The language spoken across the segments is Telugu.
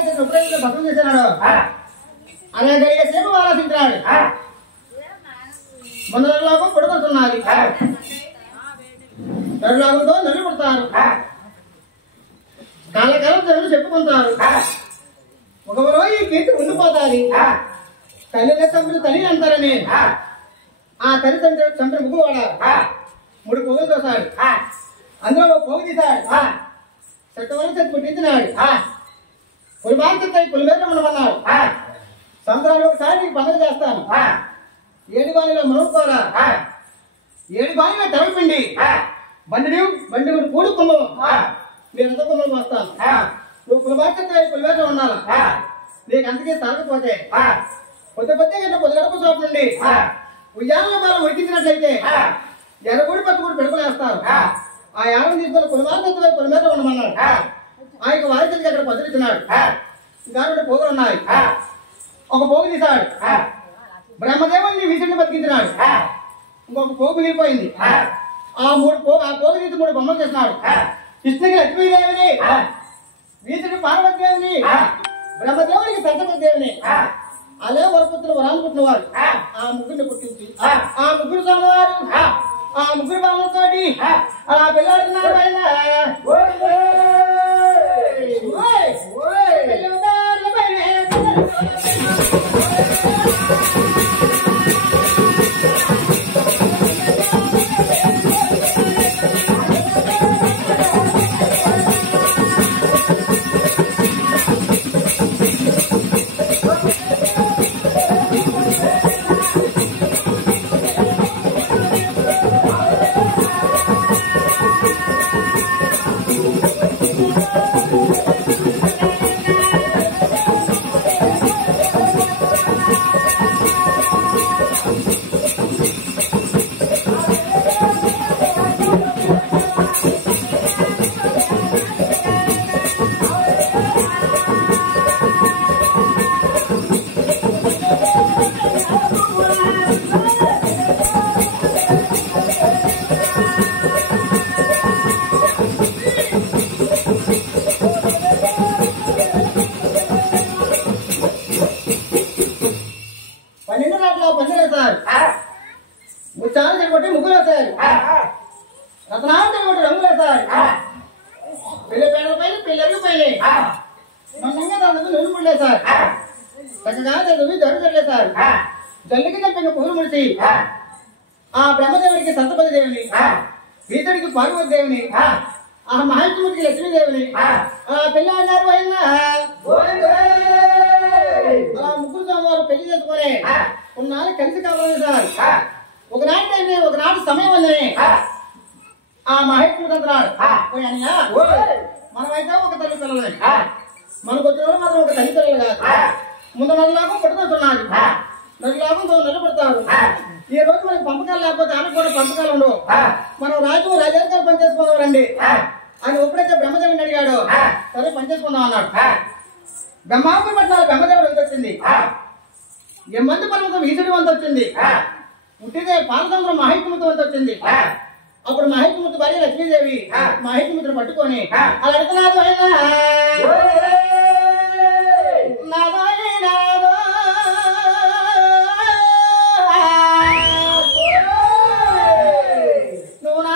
అయితే ఎప్పుడైతే భక్తులు చేసినాడో అనే గడియ సేపు ఆలోచించినాడు. మొదలలాగా పొడుగుతున్నది, నడులాగుతో నల్లు పుడతారు, కాలకాలం జనులు చెప్పుకుంటారు. ఒకవరో ఈ కీర్తి ఉండిపోతాది. తల్లి చంపిన తల్లి అంటారని ఆ తల్లి చంపిన ముగ్గు వాడారు. 3 పోగులు తోసాడు, అందులో ఒక పోగు తీశాడు, చట్టవరం చెట్టు పుట్టించినాడు. పులిమార్తెత్తాయి పులిమేర ఉండమన్నాడు. సంవత్సరానికి ఒకసారి పండుగ చేస్తాను. 7 బాణిలో మనవుకోరా, 7 బాణిలో తలపిండి బండి కూడు కుమ్మం, మీరు ఎంత కుమ్మం వస్తాను. నువ్వు పులిమార్తెత్తాయి పులిమేర ఉండాలి. నీకు అంతకే తాగకపోతే పొద్దుపొద్దే కన్నా పొద్దుగడపు చోటు నుండి ఉయ్యాల బాలం ఉడికించినట్లయితే ఎర్రగూడి పక్కగూడి పెడుకునేస్తారు. ఆ యానం తీసుకొని పులిమార్తెత్తాయి పులిమేర ఉండమన్నాడు. ఆ యొక్క వారికి అక్కడ పదులిచ్చినాడు. ఇంకా పోగులు ఉన్నాయి. ఒక పోగు తీశాడు, బ్రహ్మదేవుని వీసుడిని బతికించినాడు. ఇంకొక పోగు మిగిలిపోయింది. ఆ పోగు తీసి 3 బొమ్మలు చేసినాడు. కృష్ణకి లక్ష్మీదేవిని, వీసుడికి పార్వతీదేవిని, బ్రహ్మదేవునికి సంతపదేవిని, అలే వరపుత్రులు వరాలు పుట్టినవారు. ఆ ముగ్గురిని పుట్టించి ఆ ముగ్గురు స్వామివారు ఆ ముగ్గురు బామ్మతోటి అలా పిల్లాడుతున్నారు. పైన ముచ్చాలు చెడగొట్టి ముగ్గులు వేశారు. రత్నాలు చెడగొట్టి రంగులు వేశారు. పెళ్లి పేడల పైన పెళ్ళరిగిపోయినాయి. మందంగా దాని నూనె పుండేశారు. చక్కగా చదివి జరుగు చల్లేశారు. జల్లికి చంపిన పువ్వులు ముడిచి ఆ బ్రహ్మదేవుడికి సంతపతి దేవుని, ఈతడికి పార్వతి దేవుని, ఆ మహాత్ముడికి లక్ష్మీదేవిని ఆ పెళ్లి అన్నారు. అయినా అలా ముగ్గురు స్వామి పెళ్లి చేసుకుని కొన్నాళ్ళు కలిసి కావాలి సార్. ఒకనాడు సమయం ఉందని ఆ మహేశ్వరుడు అంటున్నాడు, మనమైతే ఒక తల్లి పిల్లలు, మనకు వచ్చిన మాత్రం ఒక తల్లి పిల్లలు కాదు. ముందు నదిలాగం పడుతున్నాడు, నదిలాగం నిలబడతారు. ఈ రోజు మనకి పంపకాలు లేకపోతే ఆమెకు కూడా పంపకాలు ఉండవు. మనం రాజాధికారులు పనిచేసుకున్నారండి అని ఎప్పుడైతే బ్రహ్మదేవుని అడిగాడు, సరే పనిచేసుకుందాం అన్నాడు. బ్రహ్మాండ పట్ల బ్రహ్మదేవుడు ఎంత వచ్చింది, మంది పర్వతం ఈసుడి వంత వచ్చింది, పుట్టిదే పాలసముద్రం మహేశ్వరుడు వంత వచ్చింది. అప్పుడు మహేశ్వరుడు భార్య లక్ష్మీదేవి మహేశ్వరుడు పట్టుకొని అలా అడుగుతున్నాడు, నువ్వు నా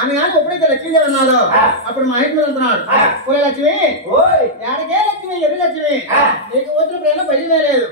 అని కానీ ఎప్పుడైతే లక్ష్మీదేవి అన్నాదో అప్పుడు మహేశ్వరుడు అంటున్నాడు, పోలే లక్ష్మి, ఏడకే లక్ష్మి, ఎర్రి లక్ష్మి, నీకు వచ్చిన ప్రేమ పదివే లేదు.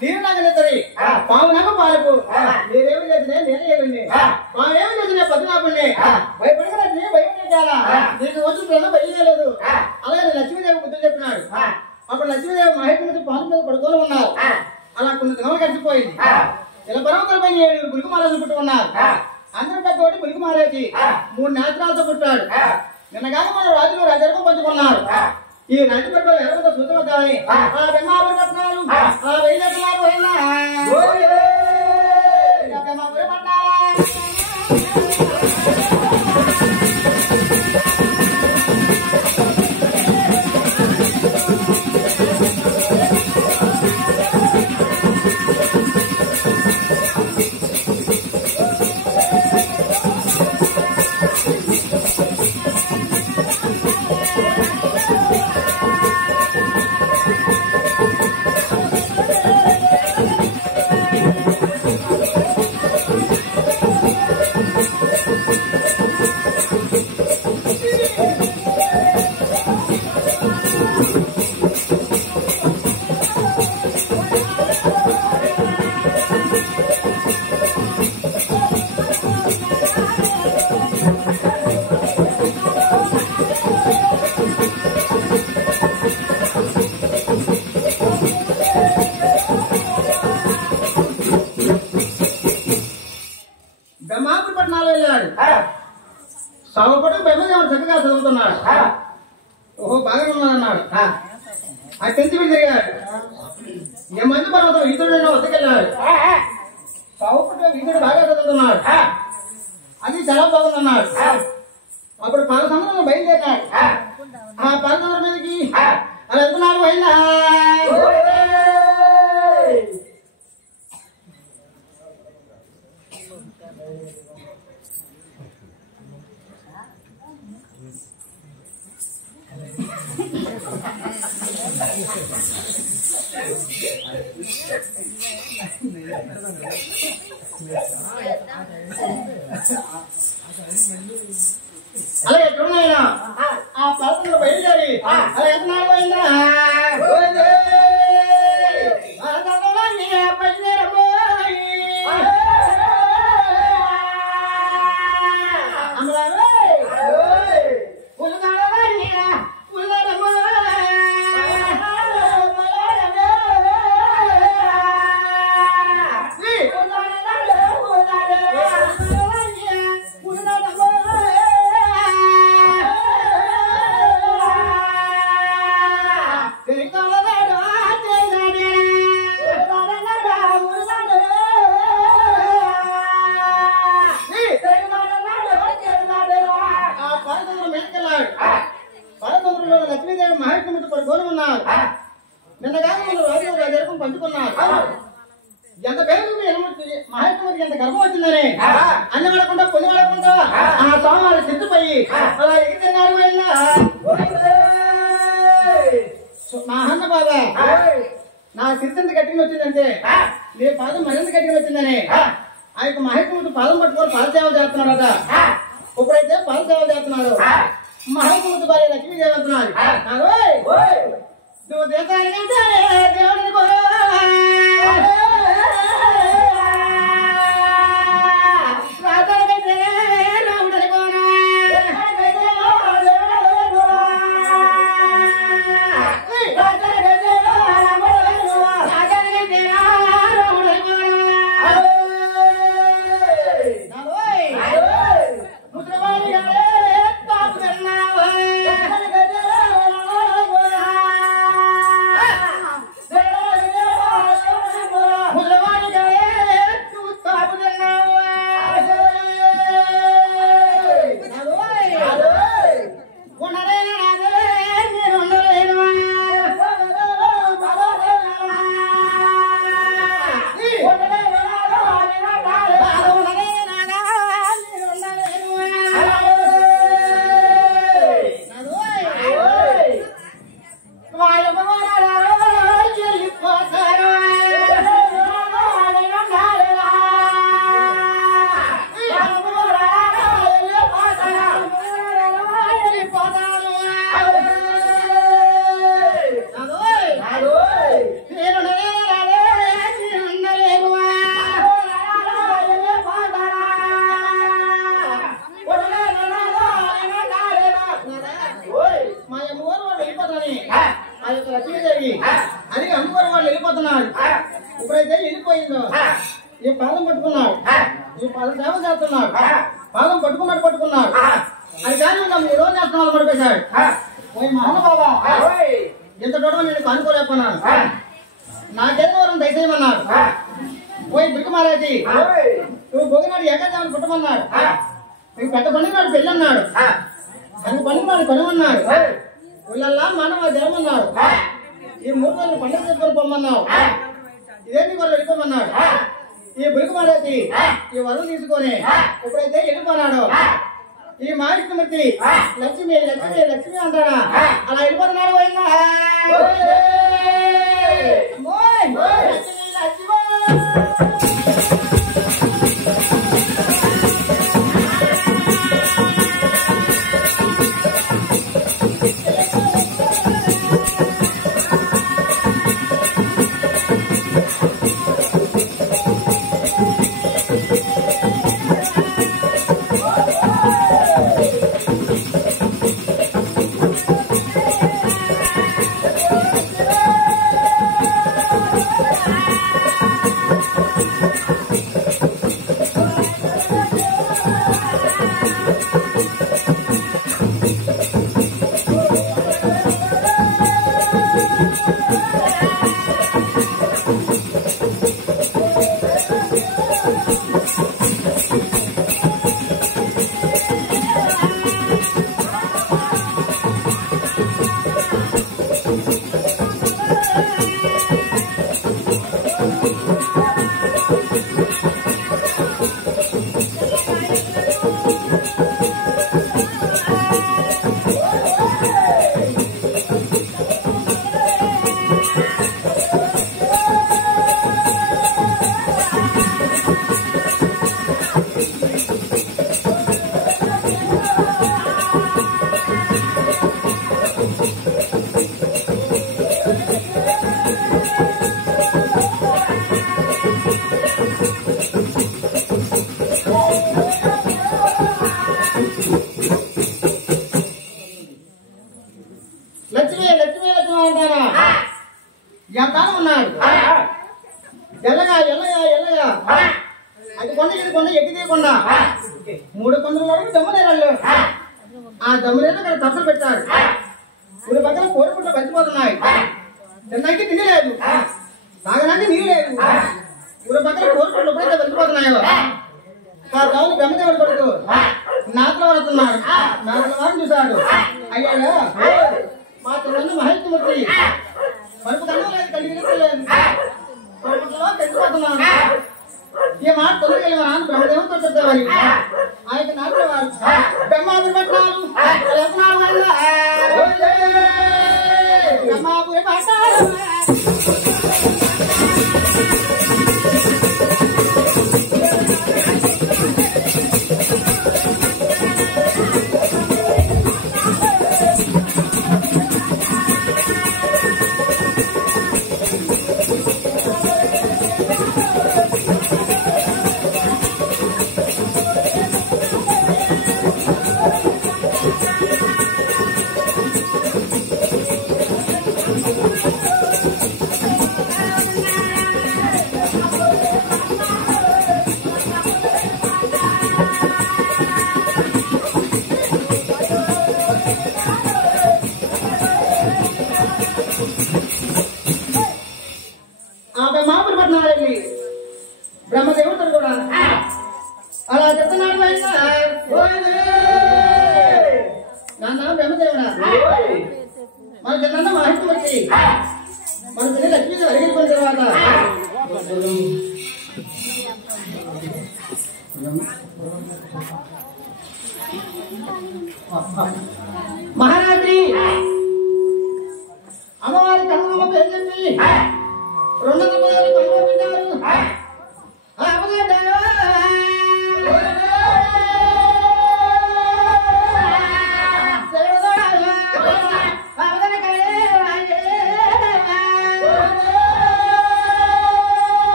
నీరు నగలిద్దరి పాము నగ పాలకు మీరేమి చేసినా నేనే ఏమింది, మామేమి చేసినా పద్మనాభుణ్ణి భయపడిన లక్ష్మి భయపడేలా నీకు వచ్చిన ప్రేమ పదివే లేదు. అలాగే లక్ష్మీదేవి బుద్ధులు చెప్పినాడు. అప్పుడు లక్ష్మీదేవి మహేశ్వరుడికి పాము మీద పడుకొని ఉన్నారు. అలా కొన్ని దినం గడిచిపోయింది. ఇలా పర్వతాలపై 7 పులికి మహారాజులు పుట్టుకున్నారు. అందరూ పెద్దోటి పులికి మహారాజు 3 నేత్రాలతో పుట్టాడు. నిన్నగాక మన రాజులు రాజరకం పంచుకున్నారు. ఈ రాజు పట్ల ఎవరితో చూద్దామని ఆ బెంగావరి పట్నాలు ఆ వైద్యులు పోయినా బెంగావరి పట్నాలు బ్రహ్మాపురి పట్టణాలు వెళ్ళాడు. సవపడు బ్రహ్మదేవుడు చక్కగా చదువుతున్నాడు. ఓహో బాగా ఉన్నాడన్నాడు. ఆ 10th తిరిగాడు. ఏ మంది పర్వతం ఇతడు వద్దకెళ్ళాడు. సవపడు ఇతడు బాగా చదువుతున్నాడు. అది చాలా బాగుందన్నాడు. అప్పుడు పాలసముద్రం బయలుదేరాడు. ఆ పాలసముద్రం మీదకి అలా వెళ్తున్నాడు. అయినా అలాగే ఎక్కడున్నాయినా ఆ పాలసముద్రం బయలుదేరి అలా వెళ్తున్నాడు. అయినా లక్ష్మీదేవి మహాత్ముడితో పడుకొని ఉన్నారు. నిన్నగాక మన రాజు రాజరకం పంచుకున్నారు. ఎంత పేరు మహాత్ముడికి ఎంత గర్వం వచ్చిందని అన్ని పడకుండా పొలి పడకుండా ఆ స్వామి సిద్ధపోయి అలా ఎగిరినాడు. నా అన్న బాబా నా సిద్ధ ఎంత గట్టిగా వచ్చిందంటే నీ పాదం మరింత గట్టిగా వచ్చిందని ఆ యొక్క మహాత్ముడి పాదం పట్టుకొని పాదసేవ చేస్తున్నాడట. ఇప్పుడైతే పాదసేవ చేస్తున్నాడు. మహాత్ముడి భార్య లక్ష్మీదేవి అంటున్నారు. నువ్వు దేశానికంటే దేవుడిని కోరు ఎండిపోయిందో ఈ పాదం పట్టుకున్నాడు, ఈ పాదం సేవ చేస్తున్నాడు, పాదం పట్టుకున్నాడు అది కానీ ఇంకా 3 రోజులు చేస్తున్నాడు పడిపోయాడు. పోయి మహానుభావా ఇంత తోట నేను కానుకోలేకున్నాను, నాకేదో వరం దయచేయమన్నాడు. పోయి బిడ్డ మారేది నువ్వు భోగినాడు ఏకాదాన్ని పుట్టమన్నాడు. నువ్వు పెద్ద పండుగ పెళ్ళి అన్నాడు, అది పండుగ కొనమన్నాడు. వీళ్ళల్లా మానవ జరమన్నాడు. ఈ 3 రోజులు పండుగ చేసుకొని పొమ్మన్నాడు. ఇదేంటి వాళ్ళు వెళ్ళిపోమన్నాడు. ఈ బురికి మారేది ఈ వరం తీసుకొని ఎప్పుడైతే వెళ్ళిపోనాడు ఈ మావిష్ణుమూర్తి లక్ష్మి లక్ష్మి లక్ష్మి అంటాడా అలా వెళ్ళిపోతున్నాడు. లక్ష్మి లక్ష్మి లక్ష్మి అంటారా ఎంతకాలం ఉన్నాడు. ఎల్లగా ఎల్లగా ఎల్లగా అది కొండ ఇది కొండ ఎక్కి తీయకుండా 3 కొండలు దమ్మునేరాళ్ళు. ఆ దమ్మునేరు అక్కడ తప్పులు పెట్టారు. ఊరి పక్కన కోరుకుంటూ బతిపోతున్నాయి. తినడానికి తిండి లేదు, తాగడానికి నీళ్ళు లేదు. ఊరి పక్కన కోరుకుంటూ ఎప్పుడైతే వెళ్ళిపోతున్నాయో ఆ రావులు బ్రహ్మదేవుడు కొడుకు నాట్లో వస్తున్నాడు. నాట్లో వాడిని చూశాడు. అయ్యాడు మా చిన్న మహేష్మూర్తి మరుపు కన్నా లేదు, కలిగిలేదు, తెలిసిపోతున్నాను. ఈ మాట తొలగి మా నాన్న బ్రహ్మదేవుతో చెప్తామని ఆ యొక్క నాట్లో వారు బ్రహ్మాపురి పట్టాలు బ్రహ్మాపురి పట్టాలు బ్రహ్మాపురి పట్నాలండి బ్రహ్మదేవుడు కూడా అలా చెప్తున్నాడు. నాన్న బ్రహ్మదేవుడా మన చిన్న మహేష్మూర్తి మన పిల్లలు లక్ష్మీ అడిగిపోయిన తర్వాత